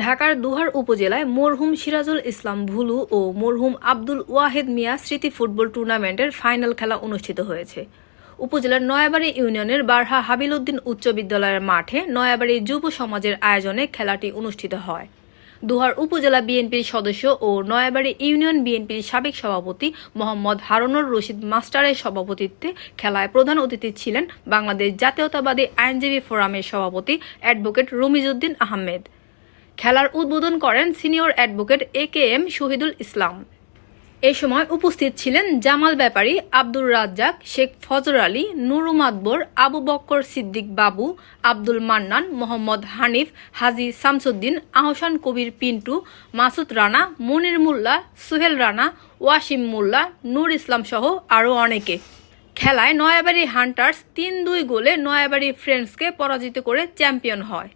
ঢাকার দুহার উপজেলায় মরহুম সিরাজুল ইসলাম ভুলু ও মরহুম আব্দুল ওয়াহেদ মিয়া স্মৃতি ফুটবল টুর্নামেন্টের ফাইনাল খেলা অনুষ্ঠিত হয়েছে। উপজেলার নয়াবাড়ি ইউনিয়নের বারহা হাবিল উদ্দিন উচ্চ বিদ্যালয়ের মাঠে নয়াবাড়ি যুব সমাজের আয়োজনে খেলাটি অনুষ্ঠিত হয়। দুহার উপজেলা বিএনপির সদস্য ও নয়াবাড়ি ইউনিয়ন বিএনপির সাবেক সভাপতি মোহাম্মদ হারুনুর রশিদ মাস্টারের সভাপতিত্বে খেলায় প্রধান অতিথি ছিলেন বাংলাদেশ জাতীয়তাবাদী আইনজীবী ফোরামের সভাপতি অ্যাডভোকেট রমিজউদ্দিন আহমেদ। খেলার উদ্বোধন করেন senior advocate A K M Shahidul Islam. এ সময় উপস্থিত ছিলেন জামাল ব্যাপারী, আব্দুর রাজ্জাক, শেখ ফজর আলী নুরু মাদবর আবু বক্কর সিদ্দিক বাবু, আব্দুল মান্নান, মোহাম্মদ হানিফ, হাজি শামসুদ্দিন, আহসান কবির পিন্টু, মাসুদ রানা, মনির মোল্লা, সুহেল রানা, ওয়াসিম মোল্লা, নূর ইসলাম সহ আরও অনেকে। খেলায় নয়াবাড়ি হান্টার্স তিন দুই গোলে নয়াবাড়ি ফ্রেন্ডসকে পরাজিত করে চ্যাম্পিয়ন হয়।